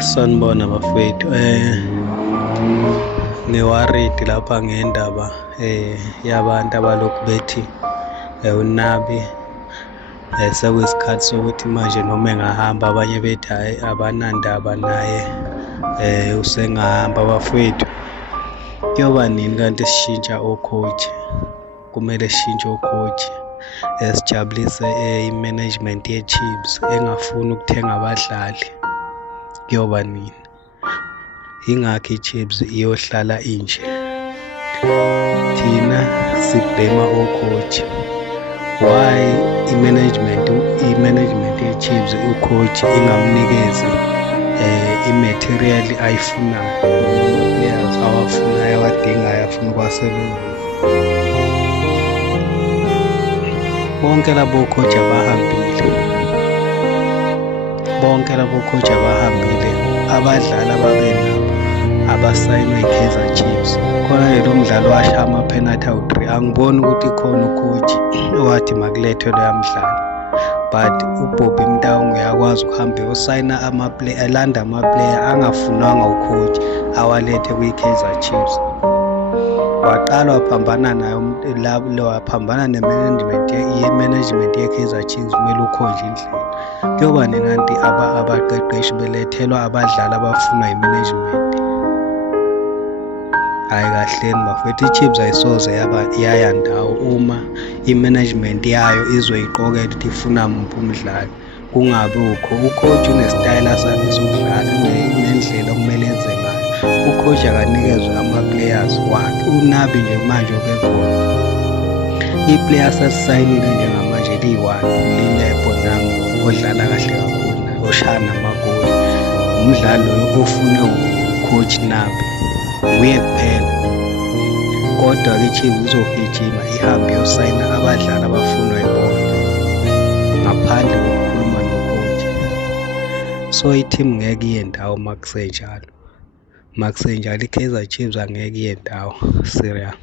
Sanibona bafowethu, ngiwaridi lapha ngendaba yabantu abalokhu bethi uNabi sekuyisikhathi sokuthi manje noma engahamba, abanye bethi hhayi abanandaba naye, usengahamba. Bafowethu, kuyoba nini kanti sishintsha o-coach? Kumele sishintshe o-coach, sijabulise i-management ye-Chiefs engafuni ukuthenga abadlali. Kuyoba nini? Yingakho i-Chiefs iyohlala inje? Thina siblema o-coach. Why i-management ye-Chiefs u-coach ingamnikezi i-material ayifunayo, players awafunayo, awadingayo, afuna ukuwasebenzisa? Bonke labo coach abahambile, abadlali ababenabo abasayinwe i-Kaizer Chiefs. Khona lo mdlalo washaya ama-penalty awu-3, angiboni ukuthi khona u-coach owathi makulethwe loya mdlalo. But uBobby Motaung uyakwazi ukuhamba eyosayina ama-player, elanda ama-player angafunwanga u-coach, awalethe kwi-Kaizer Chiefs. Waqala waphambana nayo, waphambana ne-management ye-Kaizer Chiefs, kumele ukhonje indlela. Kuyoba nini kanti abaqeqeshi belethelwa abadlali abafunwa yi-management? Hhayi kahleni bafethu, i-Chiefs ayisoze yaya ndawo uma i-management yayo izoyiqokela ukuthi ifuna muphi umdlali, kungabi u-coach unesitayela sakhe sokudlala, nendlela okumele enze ngayo. U-coach akanikezwe ama-players wakhe. UNabi nje manje obekhona, i-players asisayinile njengamanje liyi-1, uLilepo nangu odlala kahle kakhulu naye, oshaya namagoli. Umdlalo loyo ofune u-coach Nabi, nguye kuphela. Kodwa-ke i-Chiefs izogijima ihambe iyosayina abadlali abafunwa yibona, ngaphandle kokukhuluma no-coach. So i-team ngeke iye ndawo makusenjalo, i-Kaizer Chiefs angeke iye ndawo, serious.